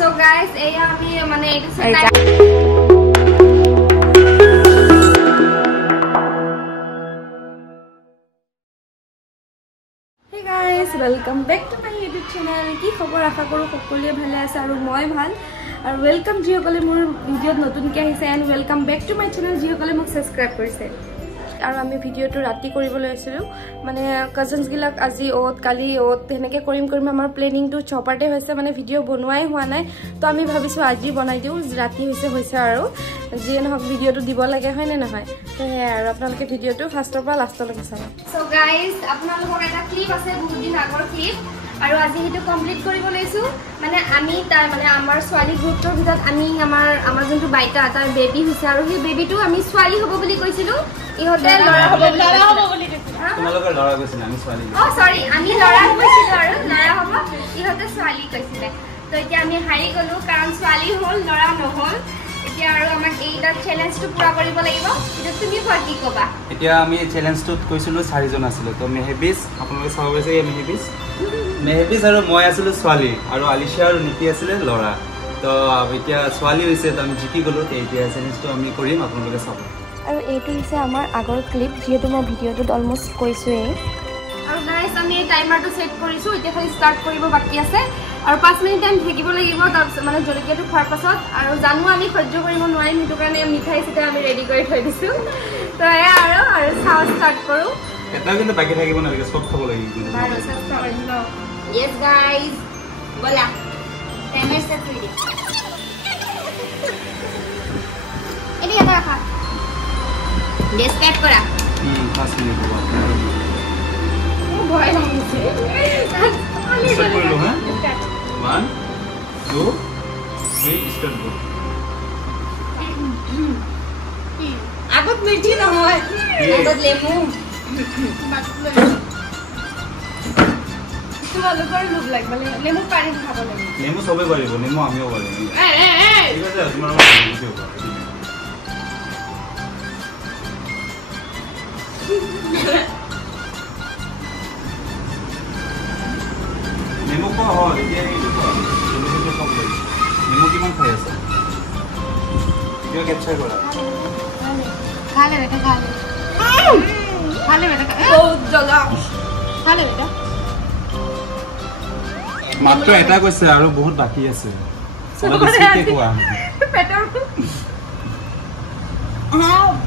So guys, eya ami mane etu Hey guys, welcome back to my YouTube channel. Ki khobor asha koru সকলোৱে ভালে আছে আৰু মই ভাল আৰু ওয়েলকাম যিসকলে মোৰ ভিডিঅ'ত নতুনকৈ আহিছে and welcome back to my channel যিসকলে মোক সাবস্ক্ৰাইব কৰিছে আৰু আমি ভিডিঅ'টো ৰাতি কৰিবলৈ আছিলো মানে কাজিনস গিলাক আজি ওত কালি ওত হেনেকে কৰিম আমাৰ প্লেনিংটো চপাৰতে হৈছে মানে ভিডিঅ' বনোৱাই হোৱা নাই তো আমি ভাবিছো আজি বনাই দিও ৰাতি হৈছে আৰু যিয়ে নহক ভিডিঅ'টো দিব লাগে হয় নে নহয় তো আৰু আপোনালোকে ভিডিঅ'টো ফাৰ্ষ্টৰ পৰা লাষ্টলৈকে চাব সো গাইস আপোনালোকৰ এটা ক্লিপ আছে বহুত দিন আগৰ ক্লিপ আৰু আজি হেতু কমপ্লিট কৰিব লৈছো মানে আমি তাৰ মানে আমাৰ ছোৱালী গ্ৰুপৰ ভিতৰত আমি আমাৰ যোনটো বাইটা তাৰ বেবি হৈছে আৰু সেই বেবিটো আমি ছোৱালী হ'ব বুলি কৈছিলো ইহতে লৰা হ'ব বুলি কৈছিল তোমালোকৰ লৰা কৈছিল আমি ছোৱালী সৰি আমি লৰা কৈছিল আৰু লৰা হ'ব ইহতে ছোৱালী কৈছিল তো এতিয়া আমি হাৰি গলো কাৰণ ছোৱালী হ'ল লৰা নহল এতিয়া আৰু আমাক এইটা চ্যালেঞ্জটো পুৰা কৰিব লাগিব এটা তুমি কি কবা এতিয়া আমি চ্যালেঞ্জটোত কৈছিলো 4 জন আছিল তো মেহেবিস আপোনালোকে চাব গৈছে এই মেহেবিস আৰু মই আছিলো ছোৱালী আৰু আলিশা আৰু নীতি আছিল লৰা তো এতিয়া ছোৱালী হৈছে তো আমি জিকি গলো এতিয়া চ্যালেঞ্জটো আমি কৰিম আপোনালোকে চাব আৰু এইটো হৈছে আমাৰ আগৰ ক্লিপ যেটো মই ভিডিঅ'টোত অলমোস্ট কৈছোৱে আৰু গাইস আমি এই টাইমাৰটো সেট কৰিছো এতিয়া খালি স্টাৰ্ট কৰিব বাকি আছে আৰু 5 মিনিট টাইম থাকিব লাগিব তাৰ মানে জলকীয়াটো খোৱাৰ পাছত আৰু জানো আমি সহ্য কৰিব নোৱাৰিম হেতু কাৰণে মিঠাই সিটা আমি ৰেডি কৰি থৈ দিছো তো এয়া আৰু চাও স্টাৰ্ট কৰো এটা কিন্তু বাকি থাকিব নালাগে সব খাব লাগিব আৰু সব খাব লাগিব yes guys bola timer set কৰি দিও এনি এটা খা স্টার্ট করা 5 মিনিট হবো ভয় লাগছে স্টার্ট করলো হ্যাঁ 1 2 3 স্টার্ট করো আগত মিঠি নহয় আগত লেমু তোমালোকৰ লোভ লাগবে লেমু পানী খাব লাগে লেমু সবে পাৰিব লেমু আমিও পাৰিম ঠিক আছে তোমাৰ নেমু খোৱা হয় এতিয়া এইটো নেমু কিমান খাই আছে কিয় কেপচাৰ কৰা খালে বেটা বহুত জ্বলা খালে বেটা মাত্ৰ এটা কৈছে আৰু বহুত বাকি আছে বেছিকে খোৱা পেটৰ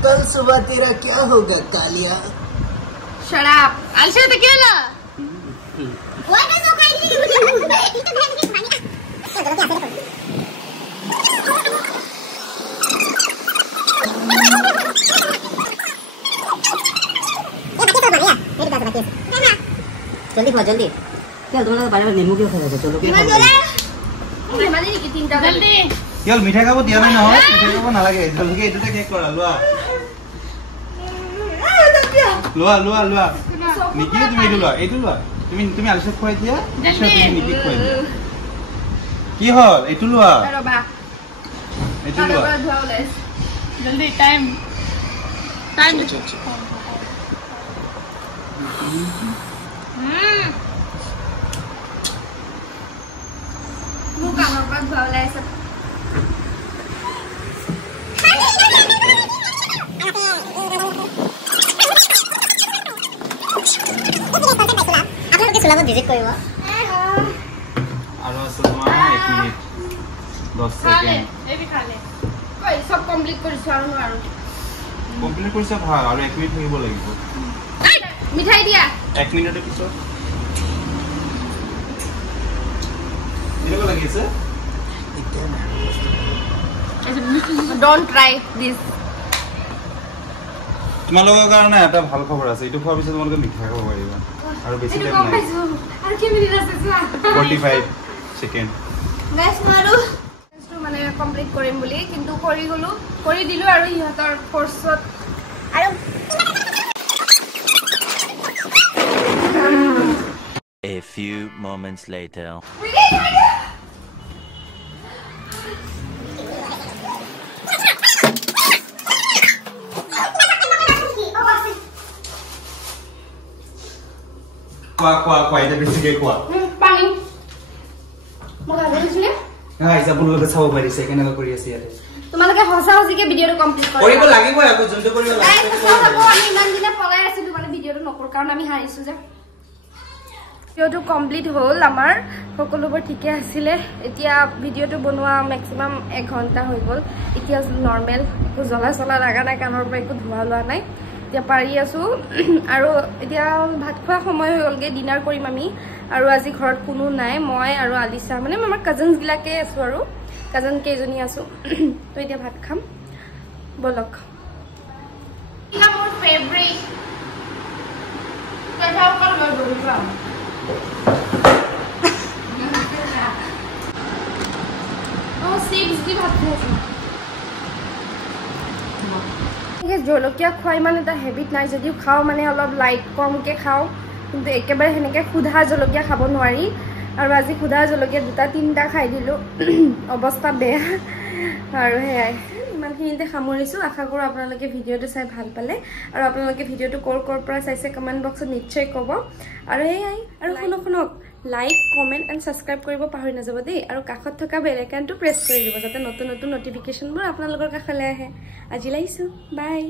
कल सुबह तेरा क्या होगा कालिया शराब आलसे तो क्या ना जल्दी खाओ जल्दी क्या तुम लोग बारे में नींबू क्यों खा रहे हो चलो क्या जल्दी কেল মিঠাই খাব দিয়া নাই নহয় মিঠাই খাব নালাগে জলদি এটাতে কেক কৰা লোৱা নিকি তুমি এইটো লোৱা তুমি আলিশা খুৱাই দিয়া তুমি নিকি খুৱাই দিয়া কি হল এইটো লোৱা ৰবা এইটো লোৱা জলদি টাইম মোক আমাৰ পৰা ধোৱা ওলাইছে सुलागत विजिट কৰিব আৰু তোমাৰ 1 মিনিট 10 সেকেন্ড এবি খালে কই সব কমপ্লিট কৰিছ আৰু কমপ্লিট কৰিছা ভাল আৰু 1 মিনিট থাকিব লাগিব মিঠাই দিয়া 1 মিনিটৰ পিছত এনেকুৱা লাগিছে ডোন্ট ট্ৰাই দিস তোমালোকৰ কাৰণে এটা ভাল খবৰ আছে এইটো খোৱাৰ পিছত তোমালোকে মিঠাই খাব পাৰিবা আৰু বেছি টাইম নাই আৰু কি মিনিট আছে 45 সেকেন্ড গাইস মাৰো মানে কমপ্লিট কৰিম বুলি কিন্তু কৰি দিলো আৰু ইহতৰ ফোৰ্সত আৰু A few moments later কোৱা এটা বেছিকে কোৱা পানী মই গালি দিছিলে গাইজ আপোনালোকে চাব পাৰিছে কেনেকৈ কৰি আছে ইয়াতে তোমালোকে হসা হসিকে ভিডিওটো কমপ্লিট কৰা কৰিব লাগিব আকৌ যোনটো কৰিব লাগিব আমি ইমান দিনে পলাই আছিলো মানে ভিডিওটো নকৰ কাৰণ আমি হাৰিছো যে ভিডিওটো কমপ্লিট হ'ল আমাৰ সকলোবোৰ ঠিকে আছিলে এতিয়া ভিডিওটো বনোৱা ম্যাক্সিমাম 1 ঘন্টা হৈ গ'ল এতিয়া নৰমাল একো জ্বলা চলা লাগা নাই কানৰ পৰা একো ধোৱা লোৱা নাই এতিয়া পাৰি আছো আৰু এতিয়া ভাত খোৱা সময় হৈ গ'লগে ডিনাৰ কৰিম আমি আৰু আজি ঘৰত কোনো নাই মই আৰু আলিশা মানে আমাৰ কাজিনস গিলাকে আছো আৰু কাজিন কেজনী আছো তো এতিয়া ভাত খাম বলক ইনা মোৰ ফেভাৰিট কাটাও কল লৈ বহিবা ও সিক্স দি ভাত খাইছো জলকীয়া খুৱাই মানে এটা হেবিট নাই যদিও খাওঁ মানে অলপ লাইট কমকৈ খাওঁ কিন্তু একেবাৰে সেনেকৈ সুধা জলকীয়া খাব নোৱাৰি আৰু আজি সুধা জলকীয়া 2-3টা খাই দিলোঁ অৱস্থা বেয়া আৰু সেয়াই ইমানখিনিতে সামৰিছোঁ আশা কৰোঁ আপোনালোকে ভিডিঅ'টো চাই ভাল পালে আৰু আপোনালোকে ভিডিঅ'টো ক'ৰ পৰা চাইছে কমেণ্ট বক্সত নিশ্চয় ক'ব আৰু সেয়াই আৰু শুনক লাইক কমেণ্ট এণ্ড ছাবস্ক্ৰাইব কৰিব পাহৰি নাযাব দেই আৰু কাষত থকা বেল আইকনটো প্ৰেছ কৰি দিব যাতে নতুন নতুন নটিফিকেশ্যনবোৰ আপোনালোকৰ কাষলৈ আহে আজি লাইছোঁ বাই